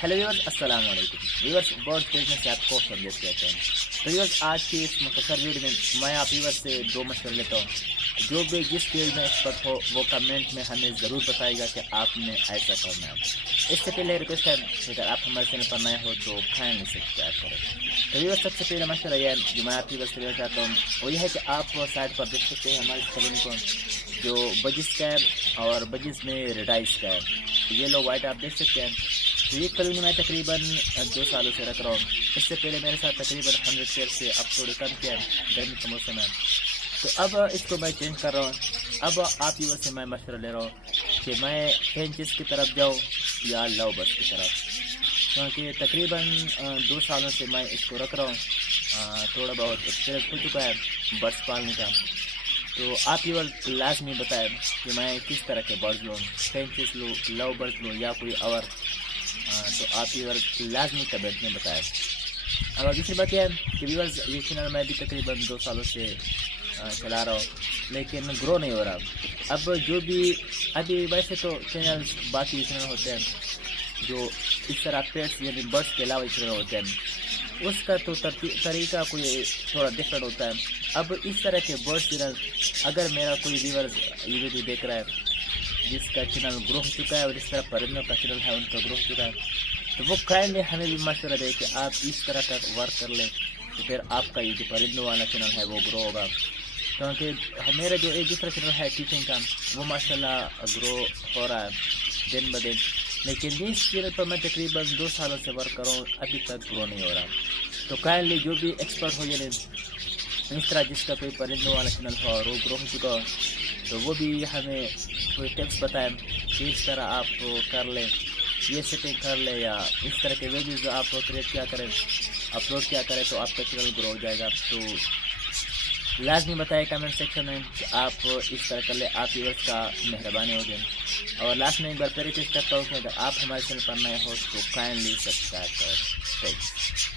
Hello viewers, अस्सलाम वालेकुम viewers. Bird business से आपको समझ कहते हैं। तो व्यूअर्स, आज की इस मुख्तसर वीडियो में मैं आप व्यूअर्स से दो मशवरे लेता हूँ। जो भी जिस फील्ड में एक्सपर्ट हो वो कमेंट में हमें ज़रूर बताएगा कि आपने ऐसा करना है। इससे पहले रिक्वेस्ट है कि अगर आप हमारे चैनल पर नए हो तो काइंडली सब्सक्राइब करें। तो व्यूअर्स, सबसे पहले मशवरा यह है जो मैं आप व्यूअर्स से लेना चाहता हूँ वो यह है कि आप साइड पर देख सकते हैं हमारे सलून को, जो बजीज का है और बजीज में रेडाइस का है। ये लो वाइट आप देख सकते हैं। तो ये कॉलोनी मैं तकरीबन 2 सालों से रख रहा हूँ। इससे पहले मेरे साथ तकरीबन 100 पेयर से अब थोड़ी कम किया है, गर्मी का मौसम है। तो अब इसको मैं चेंज कर रहा हूँ। अब आप ही से मैं मशवरा ले रहा हूँ कि मैं फिंचेस की तरफ जाऊँ या लव बर्ड्स की तरफ, क्योंकि तकरीबन 2 सालों से मैं इसको रख रहा हूँ। थोड़ा बहुत एक्सपीरियंस हो चुका है बर्ड्स पालने का। तो आप ये लाजमी बताएं कि मैं किस तरह के बर्ड्स लूँ, फिंचेस लूँ, लव बर्ड्स लूँ या कोई और। तो आप ये लाजमी कमेंट में बताएं। अब दूसरी बात यह है कि व्यूअर्स, ये चैनल मैं भी तकरीबन 2 सालों से चला रहा हूँ, लेकिन ग्रो नहीं हो रहा। अब जो भी अभी वैसे तो चैनल्स बाकी चैनल होते हैं जो इस तरह पेट्स यानी बर्ड्स के अलावा चैनल होते हैं, उसका तो तरीका कोई थोड़ा डिफरेंट होता है। अब इस तरह के बर्ड्स चैनल अगर मेरा कोई व्यूअर्स ये वीडियो देख रहा है जिसका चैनल ग्रो हो चुका है और इस तरह परिंदों का चैनल है उनका ग्रो हो चुका है, तो वो काइंडली हमें भी मशवरा दे कि आप इस तरह का वर्क कर लें, तो फिर आपका ये जो परिंदों वाला चैनल है वो ग्रो होगा। क्योंकि मेरा जो एक दूसरा चैनल है टीचिंग का, वो माशाल्लाह ग्रो हो रहा है दिन ब दिन, लेकिन इस चैनल पर मैं तकरीबन 2 सालों से वर्क कर रहा हूँ, अभी तक ग्रो नहीं हो रहा। तो काइंडली जो भी एक्सपर्ट हो यानी इस तरह जिसका कोई परिंदों वाला चैनल हो और वो ग्रो हो चुका हो, तो वो भी हमें कोई टिप्स बताएं कि इस तरह आप कर लें, ये सेटिंग कर लें, या इस तरह के वीडियोज़ आप क्रिएट क्या करें, अपलोड क्या करें तो आपका चैनल ग्रो हो जाएगा। तो लाजमी बताएं कमेंट सेक्शन में कि आप इस तरह कर लें, आप व्यूअर्स का मेहरबानी होगी। और लास्ट में एक बार फिर रिक्वेस्ट करता हूँ कि अगर आप हमारे चैनल पर नए हो तो काइंडली सब्सक्राइब करें।